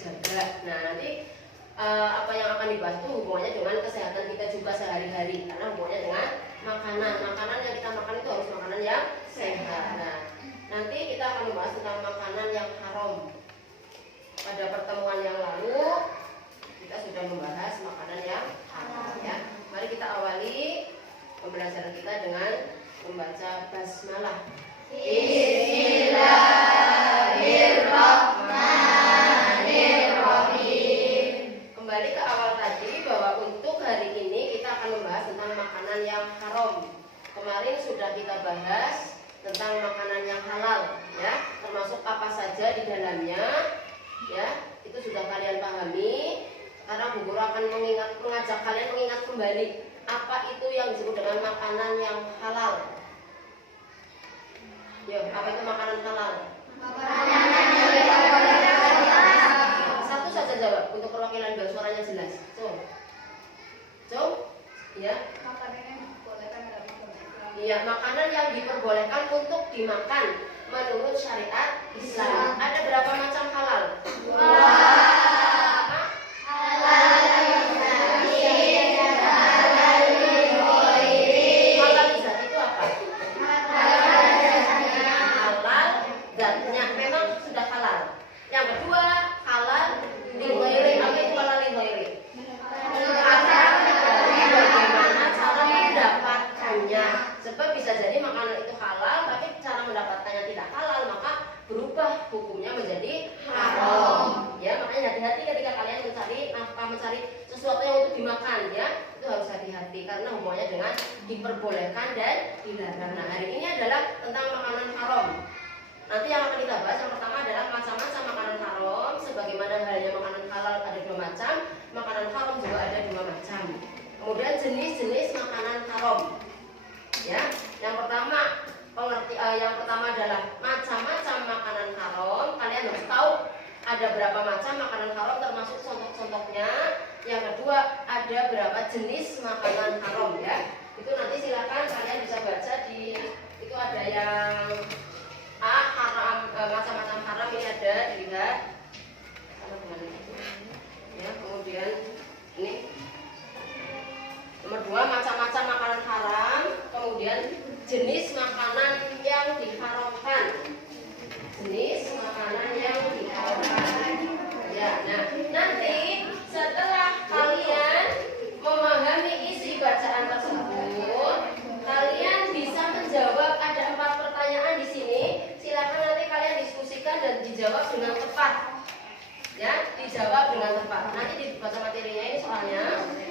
dijaga. Nah, nanti apa yang akan dibahas itu hubungannya dengan kesehatan kita juga sehari-hari, karena hubungannya dengan makanan yang kita makan itu harus makanan yang sehat. Nah, nanti kita akan membahas tentang makanan yang haram. Pada pertemuan yang lalu kita sudah membahas makanan yang haram, ya. Mari kita awali pembelajaran kita dengan membaca basmalah. Bismillahirrahmanirrahim. Kembali ke awal tadi bahwa untuk hari ini kita akan membahas tentang makanan yang haram. Kemarin sudah kita bahas tentang makanan yang halal, ya, termasuk apa saja di dalamnya, ya, itu sudah kalian pahami. Sekarang Bu Guru akan mengajak kalian mengingat kembali apa itu yang disebut dengan makanan yang halal. Yuk, apa itu makanan halal? Satu saja jawab untuk perwakilan biar suaranya jelas. Ya. Iya, makanan yang diperbolehkan untuk dimakan menurut syariat Islam. Ada berapa macam halal? Hukumnya menjadi haram, ya. Makanya hati-hati ketika kalian mencari sesuatu yang untuk dimakan, ya, itu harus hati-hati karena hubungannya dengan diperbolehkan dan dilarang. Nah, hari ini adalah tentang makanan haram. Nanti yang akan kita bahas yang pertama adalah macam-macam makanan haram. Sebagaimana halnya makanan halal ada 2 macam, makanan haram juga ada 2 macam. Kemudian jenis-jenis makanan haram, ya. Yang pertama adalah macam-macam makanan haram. Kalian harus tahu ada berapa macam makanan haram termasuk contoh-contohnya. Yang kedua, ada berapa jenis makanan haram, ya. Itu nanti silakan kalian bisa baca di itu ada yang haram, macam-macam haram ini ada dilihat sama dengan itu. Ya, kemudian ini nomor 2 macam-macam makanan haram, kemudian jenis makanan yang diharamkan. Jenis makanan yang diharamkan. Ya, nah, nanti setelah kalian memahami isi bacaan tersebut, kalian bisa menjawab. Ada 4 pertanyaan di sini. Silakan nanti kalian diskusikan dan dijawab dengan tepat. Ya, dijawab dengan tepat. Nanti dibaca materinya ini soalnya.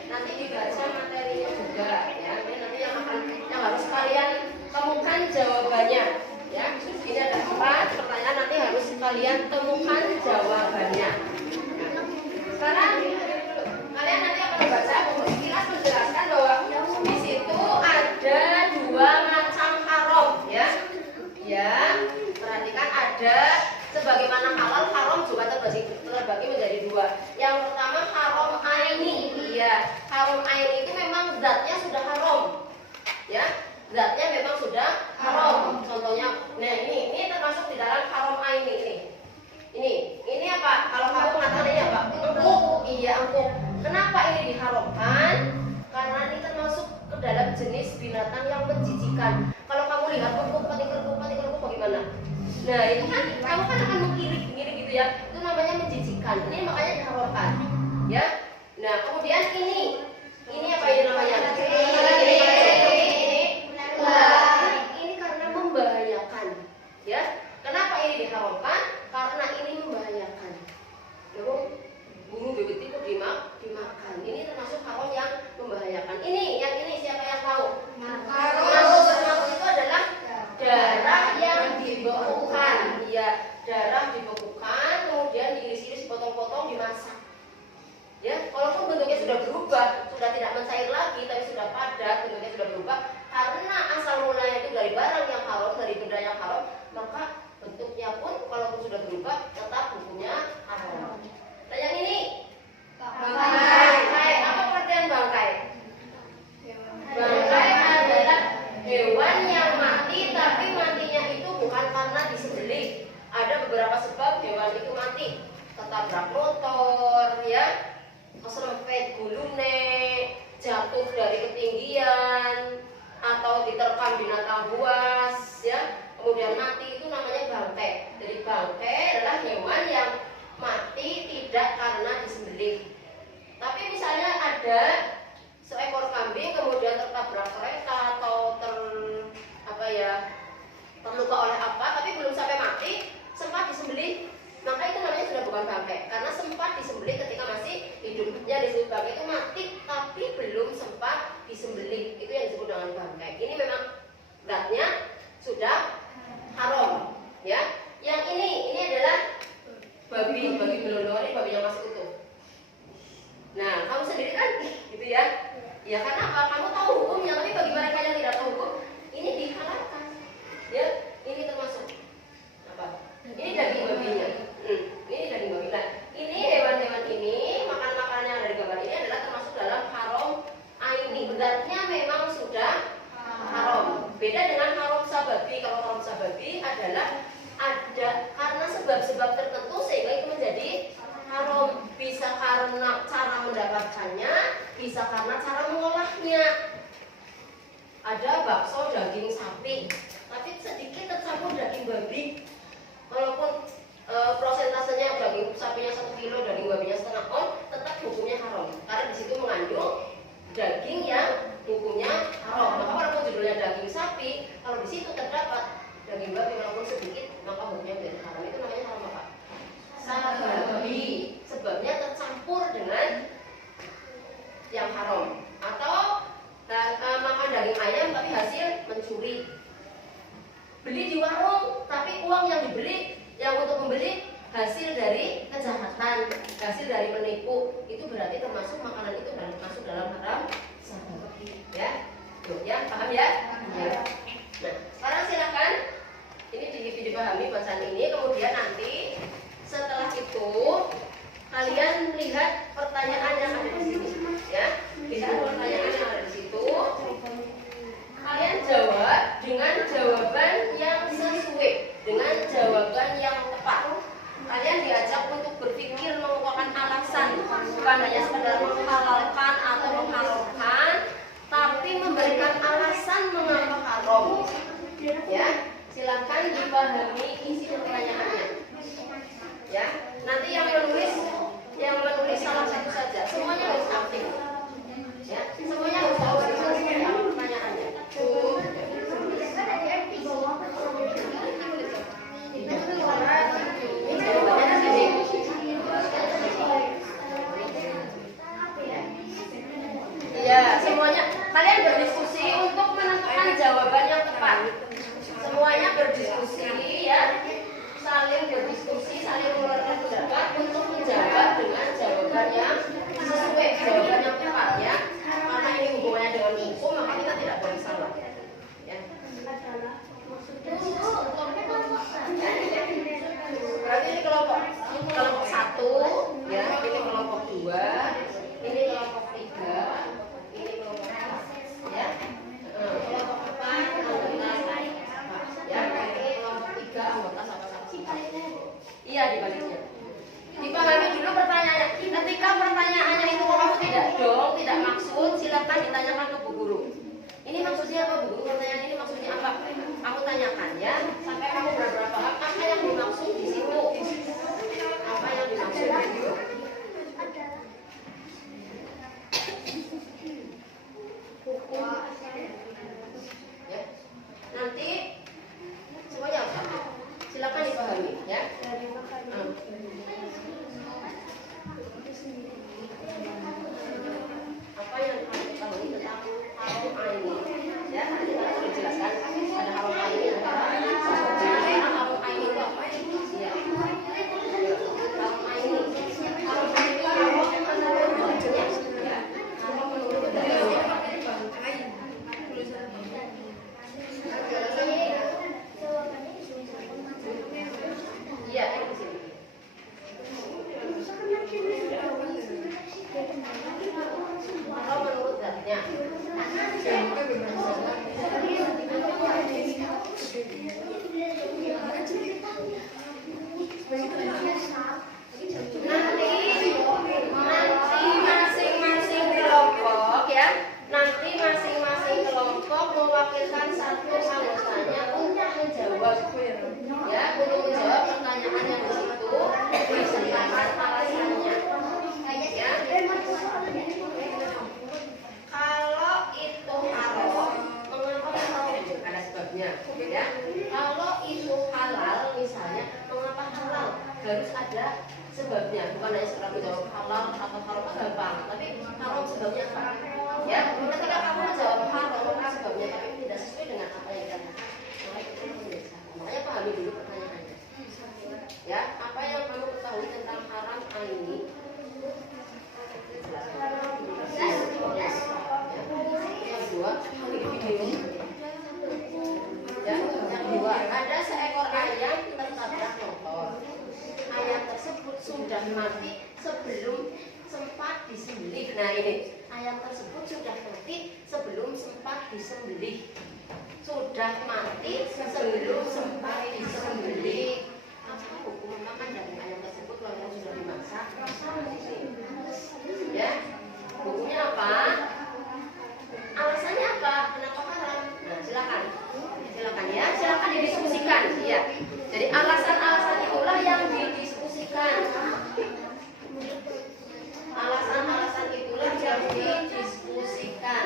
Nanti dibaca materinya juga, ya. Ini nanti yang harus kalian temukan jawabannya, ya. Ini ada 4 pertanyaan, nanti harus kalian temukan jawabannya. Sekarang kalian nanti akan membaca buku sekilas menjelaskan bahwa di situ ada 2 macam haram, ya. Ya, perhatikan ada sebagaimana halal, haram juga terbagi menjadi 2. Yang pertama haram aini. Iya, haram aini itu memang zatnya sudah haram, ya. Zatnya memang sudah haram. Contohnya, nah ini termasuk di dalam haram aini ini. Ini apa? Kalau kamu mengatakan ini apa? Empuk. Iya, empuk. Kenapa ini diharamkan? Karena ini termasuk ke dalam jenis binatang yang menjijikan. Kalau kamu lihat empuk, pati-kerupuk bagaimana? Nah, itu kan kamu kan akan mengirik gitu, ya. Itu namanya menjijikan. Ini makanya diharamkan, ya. Nah, kemudian ini apa ini namanya? Ini karena membahayakan, ya. Kenapa ini diharamkan? Karena ini membahayakan. Burung bebek itu dimakan. Ini termasuk haram yang membahayakan. Yang ini siapa yang tahu? Markus itu adalah darah yang dibekukan, ya. Darah dibekukan, kemudian diiris-iris, potong-potong, dimasak. Ya, walaupun bentuknya sudah berubah, sudah tidak mencair lagi, tapi sudah padat, bentuknya sudah berubah, karena asal mulanya itu dari barang yang haram, dari benda yang haram, maka bentuknya pun walaupun sudah berubah, tetap hukumnya haram. Nah, yang ini bangkai. Apa pengertian bangkai? Bangkai adalah hewan yang mati, tapi matinya itu bukan karena disembelih. Ada beberapa sebab hewan itu mati, ketabrak motor, disembelih. Tapi misalnya ada seekor kambing kemudian tertabrak kereta atau terluka oleh apa, tapi belum sampai mati, sempat disembelih, maka itu namanya sudah bukan bangkai, karena sempat disembelih ketika masih hidup. Yang disebut bangkai itu mati tapi belum sempat disembelih, itu yang disebut dengan bangkai. Ini memang beratnya sudah haram, ya. Yang ini adalah babi belondongan, ini babi yang masih utuh. Nah, kamu sendiri kan gitu ya. Ya karena apa? Kamu tahu hukumnya, tapi bagi mereka yang tidak tahu hukum, ini dihalalkan. Ya, ini termasuk apa? Ini daging babinya. Ini daging babi. Nah, ini hewan-hewan ini, makanan-makanan yang ada di gambar ini adalah termasuk dalam haram aini. Beratnya memang sudah haram. Beda dengan haram sababi. Kalau haram sababi adalah ada karena sebab-sebab tertentu sehingga itu menjadi haram. Bisa karena cara mendapatkannya, bisa karena cara mengolahnya. Ada bakso daging sapi, tapi sedikit tercampur daging babi. Walaupun prosentasenya daging sapinya 1 kilo, daging babinya setengah on, tetap hukumnya haram. Karena di situ mengandung daging yang hukumnya haram. Maka walaupun judulnya daging sapi, kalau di situ terdapat daging babi walaupun sedikit, maka hukumnya menjadi haram. Itu namanya haram apa? Sababi. Sebabnya tercampur dengan yang haram. Atau makan daging ayam tapi hasil mencuri. Beli di warung tapi uang yang dibeli, yang untuk membeli hasil dari kejahatan, hasil dari menipu, itu berarti termasuk makanan itu masuk dalam haram sababi. Ya, tuh ya, paham ya? Ya. Nah, sekarang silakan ini dipahami bacaan ini, kemudian nanti setelah itu kalian lihat pertanyaan yang ada di sini, ya. Lihat pertanyaan yang ada di situ. Kalian jawab dengan jawaban yang sesuai, dengan jawaban yang tepat. Kalian diajak untuk berpikir, mengemukakan alasan, bukan hanya sekedar menghalalkan atau mengharamkan, tapi memberikan alasan mengapa haram. Ya, silakan dipahami isi pertanyaannya. Ya, nanti yang menulis salah satu saja, semuanya harus aktif. Ya, semuanya harus tahu seperti apa pertanyaannya. Ya, semuanya kalian berdiskusi untuk menentukan jawaban yang tepat. Semuanya berdiskusi, ya. Saling berdiskusi, saling mengeluarkan pendapat untuk menjawab dengan jawaban yang sesuai, jawaban yang tepat, ya. Karena ini hubungannya dengan hukum, maka kita tidak boleh salah. Ya. Berarti ini kelompok 1, ya. Ini kelompok 2, ini kelompok 3, ini kelompok 4, ya. Kelompok 4 anggota, ya. Ini kelompok 3 anggota sama. Iya, dibaliknya. Dipahami dulu pertanyaannya. Ketika pertanyaannya itu kamu tidak maksud, silakan ditanyakan ke Bu Guru. Ini maksudnya apa, Bu Guru? Pertanyaan ini maksudnya apa? Kamu tanyakan, ya, sampai kamu benar-benar paham apa yang dimaksud di situ. Apa yang dimaksud itu? Ya. Nanti semuanya apa? Silakan dipahami, ya. Apa yang kamu ketahui tentang haram aini? Ya, nanti kita sudah jelaskan ada haram aini, ada haram aini itu apa? Ya. Haram aini. Haram aini itu ya. Haram menurut iya, di sini. nanya sekarang menjawab halal atau haram gampang, tapi haram sebabnya apa? Ya, ketika kamu menjawab haram sebabnya tapi tidak sesuai dengan apa yang kita makanya pahami dulu pertanyaannya. Ya, apa yang kamu ketahui tentang haram ini? Yang dua, yang dua, ada seekor ayam tertabrak motor. Ayam tersebut sudah mati sebelum sempat disembelih. Nah ini, ayam tersebut sudah mati sebelum sempat disembelih. Sudah mati sebelum sempat disembelih. Apa hukum makan dari ayam tersebut kalau yang sudah dimasak? Ya, hukumnya apa? Alasannya apa? Kenapa haram? Nah, silakan ya, silakan didiskusikan. Ya, jadi alasan-alasan itulah yang didiskusikan. Alasan-alasan itulah yang didiskusikan.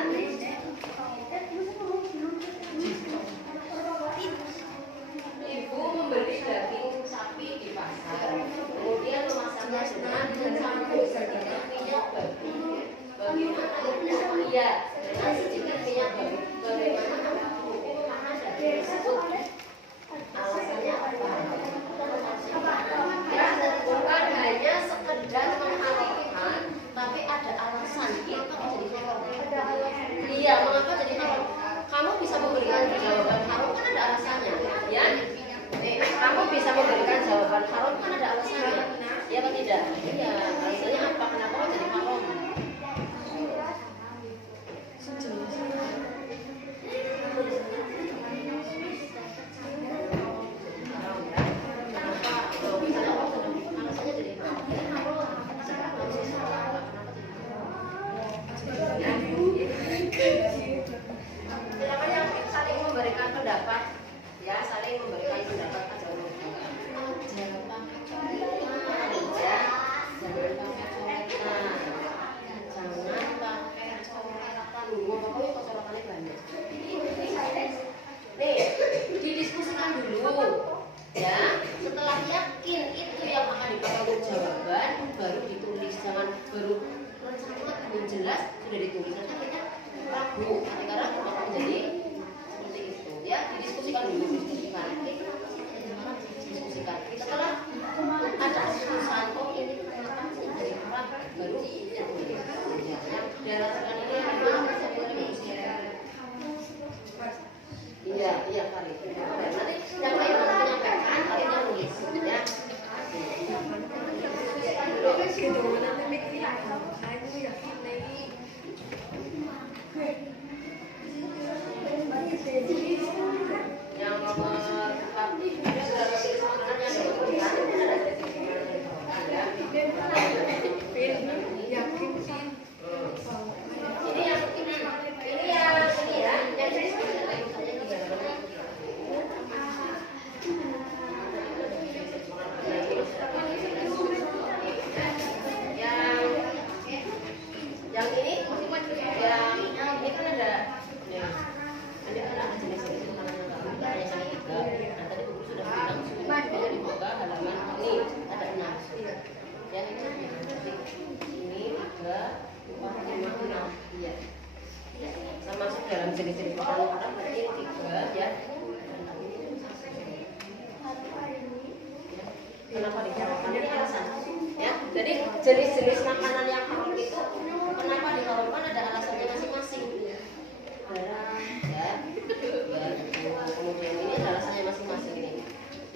Ibu membeli daging sapi di pasar, kemudian memasaknya dengan campur sedikit minyak babi. Bagaimana hukumnya? Iya, dengan sedikit minyak babi. Bagaimana hukum makan daging tersebut? Alasannya apa? Ya, bukan hanya sekedar menghalalkan, tapi ada alasan. Kenapa jadi haram? Iya, mengapa jadi haram? Kamu bisa memberikan jawaban haram kan ada alasannya, ya? Kamu bisa memberikan jawaban haram kan ada alasannya, ya atau tidak? Iya, alasannya apa? Kenapa kok jadi haram? Silakan yang saling memberikan pendapat, ya saling memberikan pendapat aja dulu. Jangan pakai coretan, ya. Jangan pakai coretan. Jangan pakai coretan. Ngomong-ngomong kok coretannya banyak. Nih, didiskusikan dulu. Ya, setelah yakin itu yang akan dipakai untuk jawaban, baru ditulis. Jangan baru rencana belum jelas sudah ditulis. Nanti kita ragu, ketika ragu maka menjadi seperti itu. Ya, didiskusikan dulu, diskusikan. Setelah ada keputusan, oh ini kenapa jadi haram, baru ditulis. Ya, dialasan ini memang iya kali. Nanti yang lain mau menyampaikan, kalian yang nulis, ya. Yang nomor 4 ini sudah tertulis makanannya jenis-jenis makanan orang berarti 3 ya. Kenapa diharamkan? Ini alasan ya. Jadi jenis-jenis makanan yang haram itu kenapa diharamkan ada alasannya masing-masing. Ya. Kemudian ini ada alasannya masing-masing ini.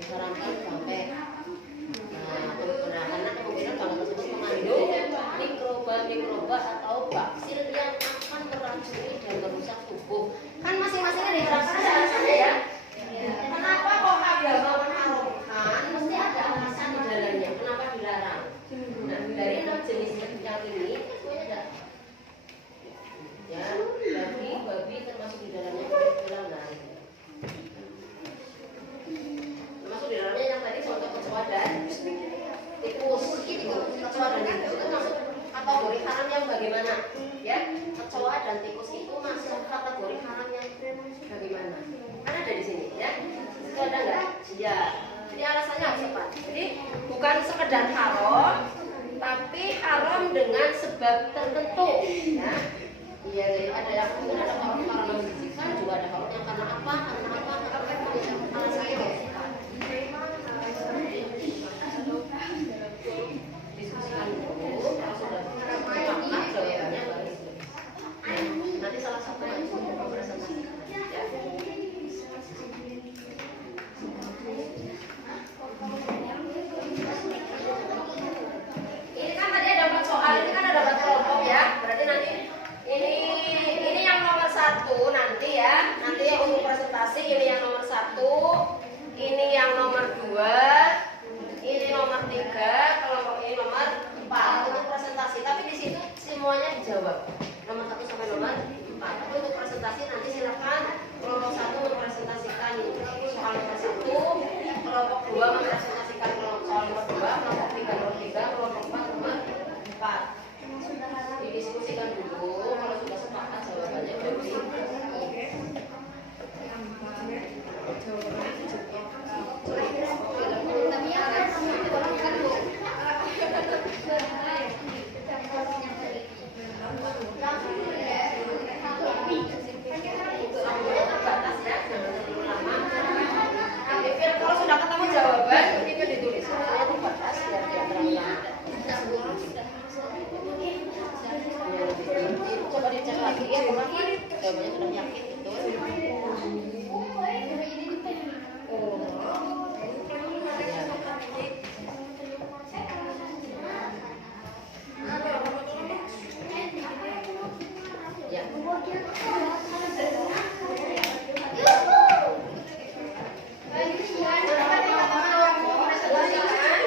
Diharamkan sampai karena kemungkinan kalau tersebut mengandung mikroba atau baksil yang akan meracuni dan merusak tubuh. Kan masing-masing ada alasannya ya. Kenapa kok agama mengharamkan? Mesti ada alasan di dalamnya. Kenapa dilarang? Nah, dari 6 jenis yang ini semuanya ada. Ya, babi termasuk di dalamnya bilang lain. Termasuk di dalamnya yang tadi contoh kecoa dan tikus itu. Kecoa dan tikus itu masuk kategori haram yang bagaimana? Ya, kecoa dan tikus itu masuk kategori haram yang bagaimana? Kan ada di sini, ya. Itu ada nggak? Ya. Jadi alasannya harus tepat. Jadi bukan sekedar haram, penyebab tertentu, ya. Iya, jadi ada yang mungkin ada karena menjijikan, juga ada yang karena apa, alasannya. Diskusikan dulu, kalau sudah sepakat jawabannya baru. Nanti salah satu yang presentasikan, ya. Ini kan tadi ada 4 soal, ini kan ada 4 kelompok ya. Berarti nanti ini yang nomor 1 nanti ya. Nanti yang untuk presentasi ini yang nomor 1, ini yang nomor 2, ini nomor 3, kelompok ini nomor 4 untuk presentasi. Tapi di situ semuanya dijawab. Nomor 1 sampai nomor 4. Tapi untuk presentasi nanti silakan kelompok 1 mempresentasikan soal nomor 1, kelompok 2 mempresentasikan soal nomor 2, kelompok 3 nomor 3, kelompok 4 nomor 4. Didiskusikan dulu, kalau sudah sepakat jawabannya berarti kalau sudah ketemu jawaban, itu ditulis. Saya terbatas biar tidak terlalu coba dicek lagi ya, jawabannya sudah yakin gitu.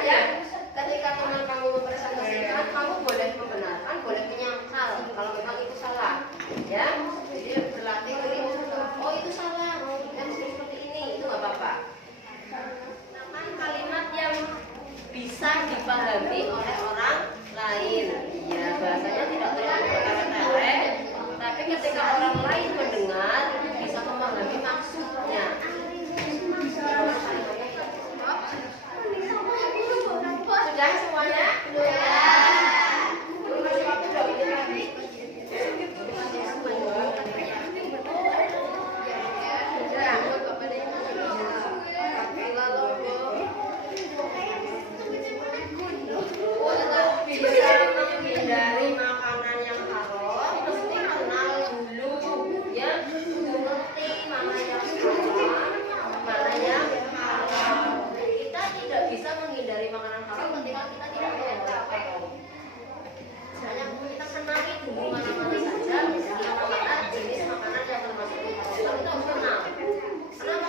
Ya. Ketika teman kamu mempresentasikan, kamu boleh membenarkan, boleh menyangkal kalau memang itu salah, ya. Jadi berlatih oh itu salah, seperti ini, itu nggak apa-apa. Gunakan kalimat yang bisa dipahami oleh orang lain. Ya, bahasanya tidak terlalu bertele-tele, tapi ketika orang lain mendengar itu bisa memahami maksudnya. Sudah semuanya? Masih waktu 2 menit lagi. Untuk bisa menghindari makanan yang haram, mesti kenal dulu, ya. Mengerti mana yang haram, mana yang halal. Kita tidak bisa menghindari makanan haram ketika kita tidak mengenal haram. Hanya kita kenali dulu mana-mana saja, mana-mana jenis makanan yang termasuk haram. Kita harus kenal. Kenapa?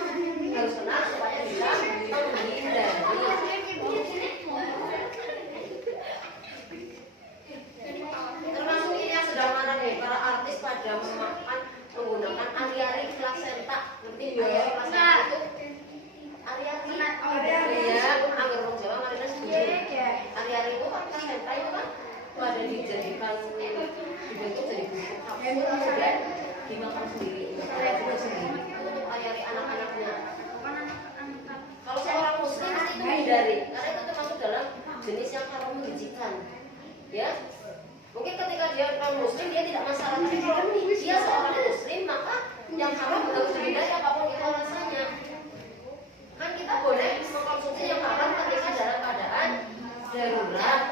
Harus kenal supaya bisa menghindari. Termasuk ini yang sedang marak nih, para artis pada memakan menggunakan ari-ari plasenta. Ngerti ya? Plasenta itu ari-ari. Iya, anggar orang Jawa ngarepnya sendiri. Ari-ari itu kan plasenta itu kan pada dijadikan dibentuk jadi bubuk kapsul kemudian dimakan sendiri. Itu sendiri. Itu untuk ari-ari anak-anaknya. Kalau seorang muslim itu menghindari, karena itu termasuk dalam jenis yang haram menjijikan. Ya. Mungkin ketika dia non muslim dia tidak masalah, tapi kalau dia seorang muslim maka yang haram harus dihindari apapun itu alasannya. Kan kita boleh mengkonsumsi yang haram ketika dalam keadaan darurat,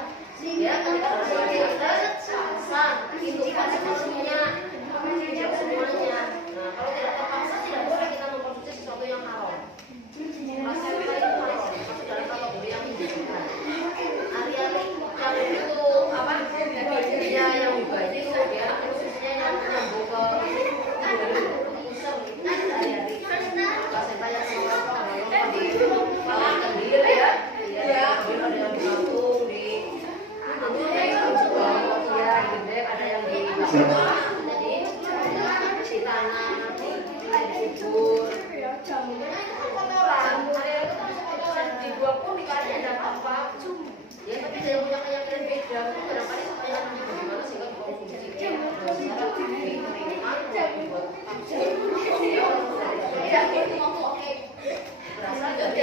ya, ketika dalam terpaksa, itu kan semuanya, tidak semuanya. Nah, kalau tidak terpaksa tidak boleh kita mengkonsumsi sesuatu yang haram. Rasa itu haram, masuk dalam kategori yang menjijikan. Ari-ari yang itu apa? Ya yang dibagi itu ya khususnya yang menyambung ke pusat ari-ari. Plasenta yang semua di kepala kendir ya. Ya, ada yang di jantung, di ya gede, ada yang di bawah, jadi di tanah, di kubur. Kotoran, ari-ari itu kan kotoran dibuang pun dikali ada apa? Ya tapi ada yang punya keyakinan beda, itu barangkali supaya bagaimana sehingga dikonsumsi secara dikeringkan dibuat berasal dari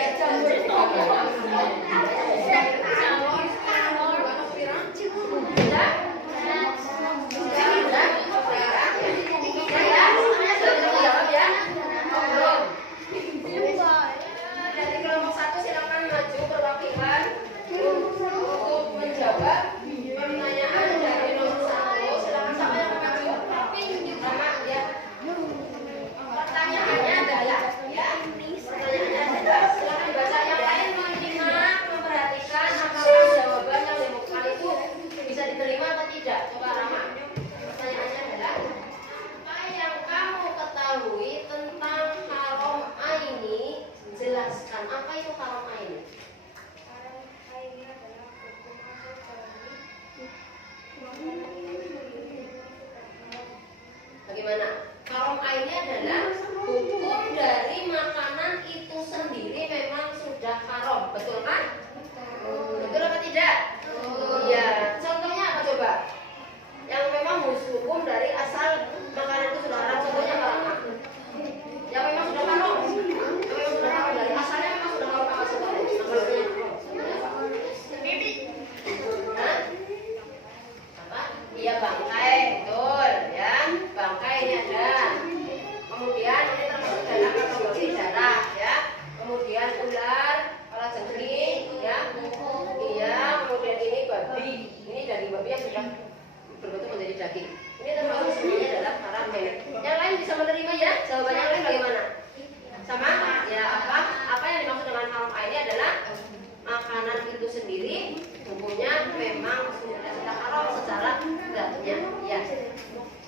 yang sudah berbentuk menjadi daging. Ini termasuk semuanya adalah haram. Yang lain bisa menerima ya? Jawabannya yang lain bagaimana? Sama? Ya, apa yang dimaksud dengan haram ini adalah makanan itu sendiri hukumnya memang sudah haram secara zatnya. Ya.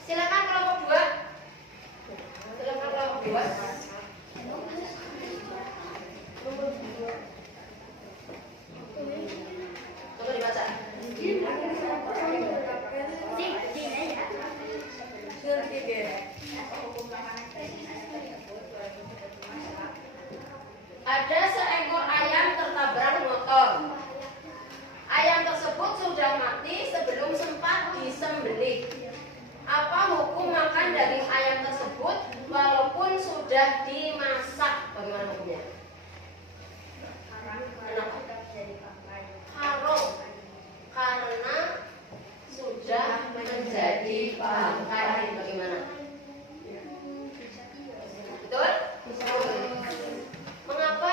Silakan kelompok 2. Silakan kelompok 2. Coba dibaca. Ada seekor ayam tertabrak motor. Ayam tersebut sudah mati sebelum sempat disembelih. Apa hukum makan daging ayam tersebut walaupun sudah dimasak? Bagaimana hukumnya? Haram karena sudah menjadi bangkai. Bagaimana? Betul? Mengapa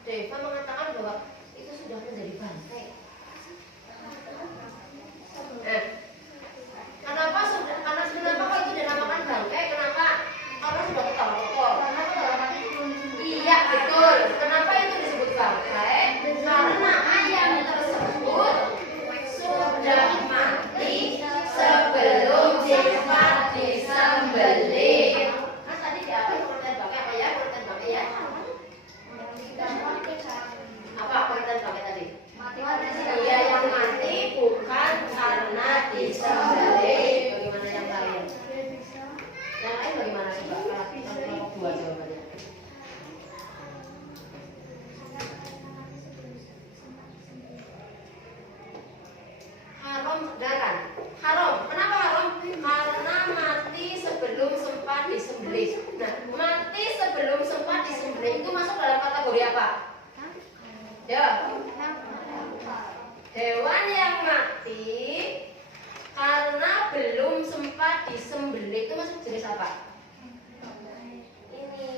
Deva mengatakan bahwa itu sudah menjadi bangkai? Kenapa kok itu dinamakan bangkai? Kenapa? Karena sudah kotor. Iya betul. Kenapa itu disebut bangkai? Karena ayam tersebut sudah mati sebelum sempat disembelih. Kan tadi di apa pengertian bangkai apa ya? Pengertian bangkai ya? Apa pengertian bangkai tadi? Iya yang mati bukan karena disembelih. Bagaimana yang lain? Yang lain bagaimana coba? Kelompok 2 jawabannya. Haram sedaran. Haram. Kenapa haram? Karena mati sebelum sempat disembelih. Nah, mati sebelum sempat disembelih itu masuk dalam kategori apa? Ya. Hewan yang mati karena belum sempat disembelih itu masuk jenis apa? Ini.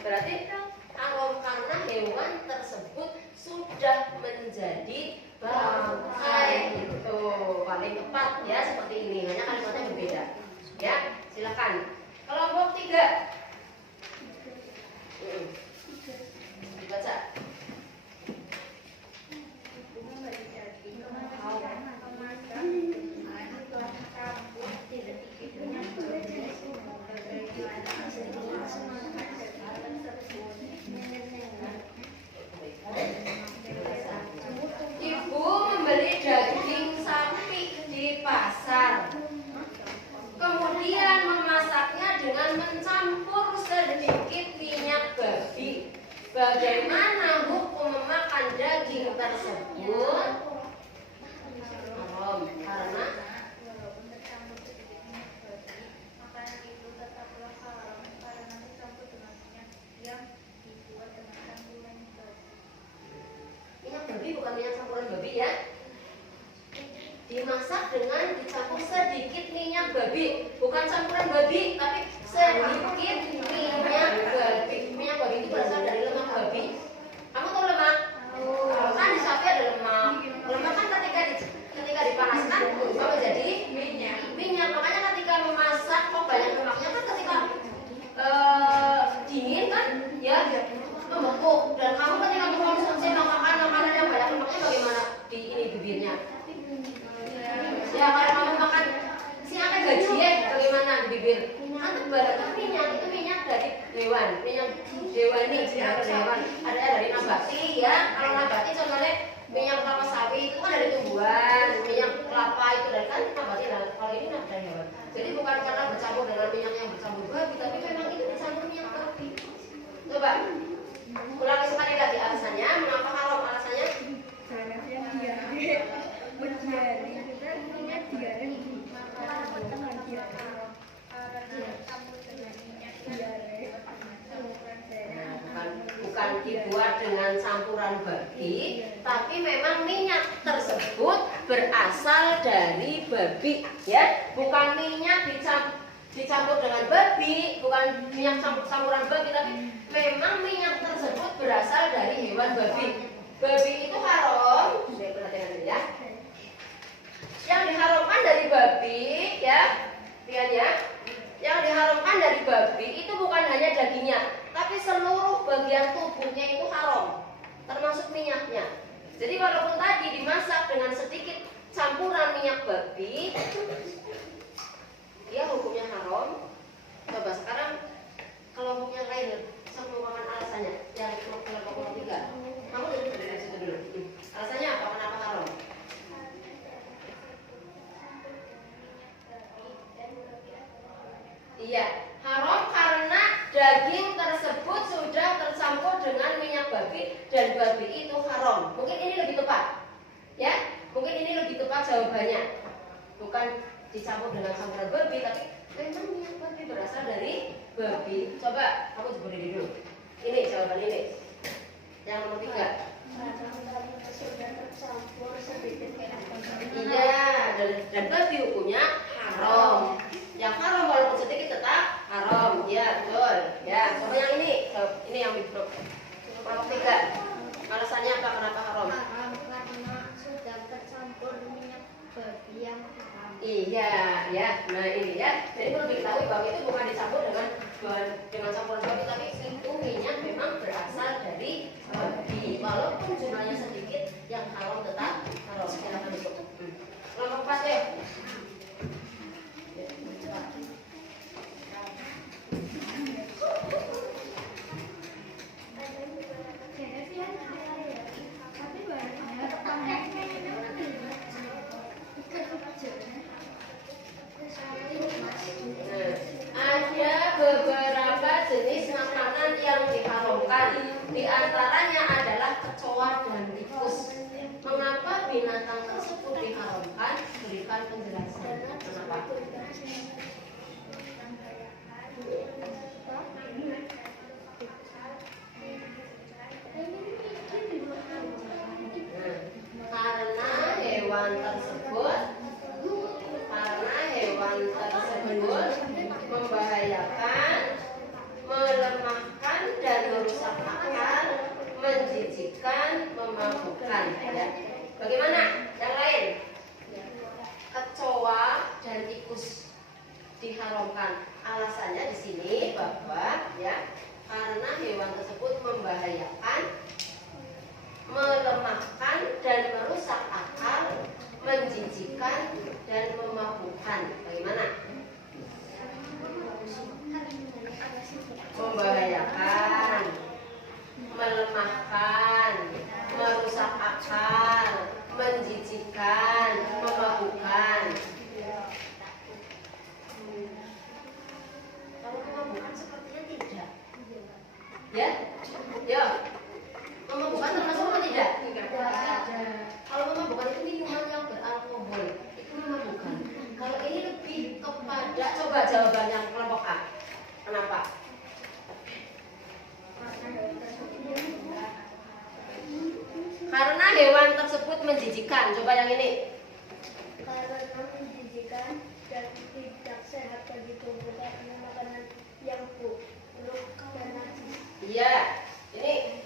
Berarti kalau karena hewan tersebut sudah menjadi bangkai itu paling tepat ya seperti ini. Hanya kalimatnya berbeda. Ya, silakan. Kelompok 3. Dibaca. Ibu membeli daging sapi di pasar, kemudian memasaknya dengan mencampur sedikit minyak babi. Bagaimana hukum memakan daging tersebut? Haram karena minyak babi bukan minyak campuran babi ya. Dimasak dengan dicampur sedikit minyak babi, bukan campuran babi, tapi sedikit minyak babi. Minyak babi itu berasal dari lemak babi. Kamu tahu lemak? Kan di sapi ada lemak. Lemak kan ketika dipanaskan berubah menjadi minyak. Makanya ketika memasak kok banyak lemaknya kan ketika dingin kan ya membeku. Dan kamu ketika mengkonsumsi makan makanan yang banyak lemaknya bagaimana di ini bibirnya? Ya kalau kamu makan siapa gaji bagaimana di bibir? Kan tebal itu minyak dari hewan, minyak hewani, hewan. Ada dari nabati ya. Kalau nabati contohnya minyak kelapa sawit itu kan dari tumbuhan, minyak kelapa itu dari kan nabati. Kalau ini dari hewan. Jadi bukan karena bercampur dengan minyak yang bercampur babi, tapi memang itu bercampur minyak babi. Coba ulangi sekali lagi alasannya. Mengapa haram alasannya? Bukan dibuat dengan campuran babi, tapi memang minyak tersebut berasal dari babi, ya, bukan minyak dicampur dengan babi, bukan minyak campuran babi, tapi memang minyak tersebut berasal dari hewan babi. Babi itu haram Iya, haram karena daging tersebut sudah tercampur dengan minyak babi dan babi itu haram. Mungkin ini lebih tepat, ya? Mungkin ini lebih tepat jawabannya. Bukan dicampur dengan campuran babi, tapi memang minyak babi berasal dari babi. Coba kamu jeburi dulu. Ini jawaban ini. Yang nomor 3. Iya, dan babi hukumnya haram. Yang haram walaupun sedikit tetap haram. Ya, betul. Ya, coba yang ini. Ini yang mikro. Nomor 3. Alasannya apa? Kenapa haram? Haram karena sudah tercampur minyak babi yang haram. Iya, ya. Nah ini ya. Jadi perlu diketahui bahwa itu bukan dicampur dengan campuran babi, tapi itu minyak memang berasal dari babi. Walaupun jumlahnya sedikit, yang haram tetap haram. Silakan ditutup. Nomor 4 ya. Ada beberapa jenis makanan yang diharamkan. Di antaranya adalah kecoa dan tikus. Mengapa binatang tersebut diharamkan? Berikan penjelasan. Kenapa? Karena hewan tersebut membahayakan, melemahkan dan merusak akal, menjijikkan, memabukkan. Ya. Bagaimana? Yang lain? Kecoa dan tikus diharamkan. Alasannya di sini bahwa ya karena hewan tersebut membahayakan, melemahkan dan merusak akal, menjijikkan dan memabukkan. Bagaimana? Membahayakan, melemahkan, merusak akal, menjijikkan, memabukkan. Kalau memabukkan sepertinya tidak. Ya? Ya. Memabukkan termasuk apa tidak? Kalau memabukkan itu minuman yang beralkohol, itu memabukkan. Kalau ini lebih kepada, coba jawaban yang kelompok A. Kenapa? Karena hewan tersebut menjijikan. Coba yang ini. Karena menjijikan dan tidak sehat bagi tubuh karena makanan yang buruk dan najis. Iya. Ini.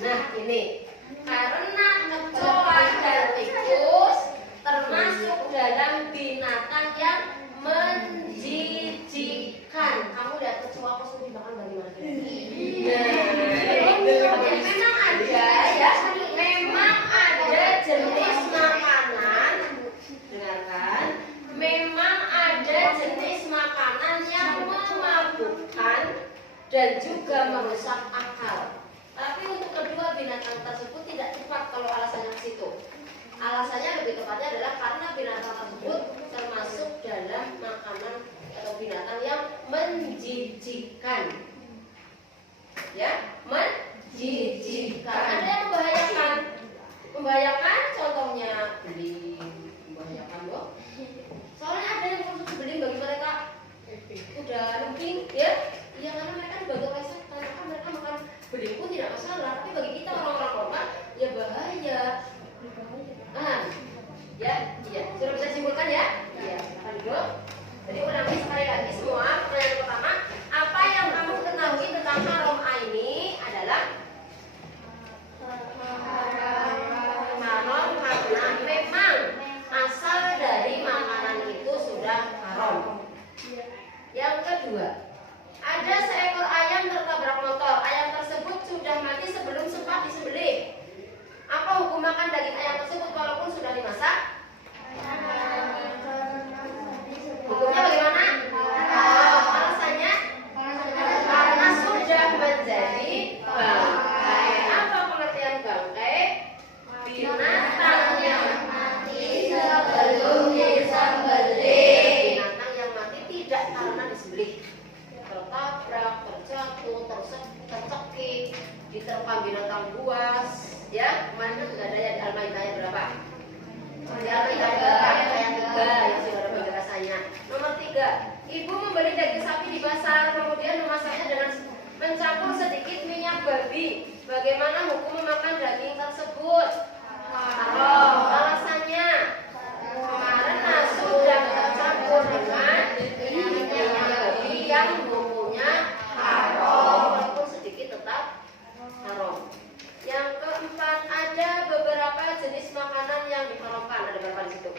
Nah ini. Karena kecoa dan tikus termasuk dalam binatang yang menjijikan. Kamu lihat kecoa kok sudah dimakan bagaimana? Memang ada ya, memang ada jenis makanan. Dengarkan, memang ada jenis makanan yang memabukkan dan juga merusak akal. Tapi untuk kedua binatang tersebut tidak tepat kalau alasannya ke situ. Alasannya lebih tepatnya adalah karena binatang tersebut termasuk dalam makanan atau binatang yang menjijikan. Ya, menjijikan. Ada yang membahayakan. Membahayakan contohnya beling, membahayakan loh. Soalnya ada yang khusus beling bagi mereka udah looking, ya. Iya, karena mereka sebagai reset, karena mereka makan beling pun tidak masalah. Tapi bagi kita orang-orang normal, ya bahaya. Ya, iya. Sudah bisa simpulkan ya? Iya. Lanjut. Jadi ulangi sekali lagi semua. Pertanyaan pertama, apa yang kamu ketahui tentang haram ini adalah haram karena memang asal dari makanan itu sudah haram. Yang kedua, diterkam binatang buas. Ya, kemarin kan sudah ada ya di Al-Maidah ayat berapa? Di Al-Maidah ayat 3 yang sudah ada penjelasannya. Nomor 3, ibu membeli daging sapi di pasar, kemudian memasaknya dengan mencampur sedikit minyak babi. Bagaimana hukum memakan daging tersebut? Haram. Alasannya karena sudah tercampur dengan minyak babi yang hukumnya haram, walaupun sedikit tetap haram. Yang keempat, ada beberapa jenis makanan yang diharamkan. Ada berapa di situ?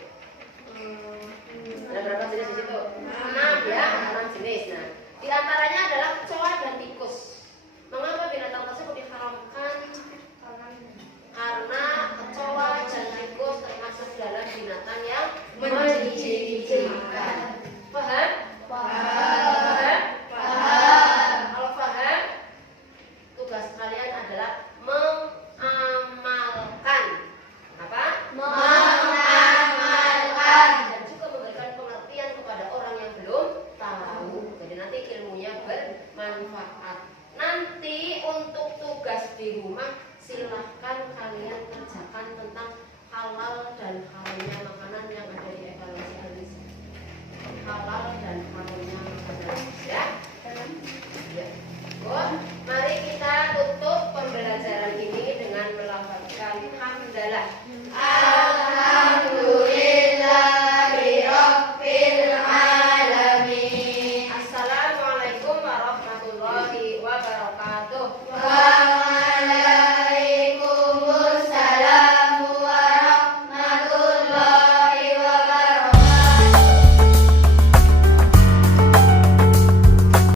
Ada berapa jenis di situ? 6 ya, 6 jenis. Nah, di antaranya adalah kecoa dan tikus. Mengapa binatang tersebut diharamkan? Karena kecoa dan tikus termasuk dalam binatang yang menjijikkan. Paham? Paham? Kalau paham, tugas kalian adalah mengamalkan. Apa? Mengamalkan. Dan juga memberikan pengertian kepada orang yang belum tahu. Jadi nanti ilmunya bermanfaat. Nanti untuk tugas di rumah silahkan kalian kerjakan tentang halal dan haramnya makanan yang ada di evaluasi hadis. Halal dan haramnya makanan, ya. Ya. Mari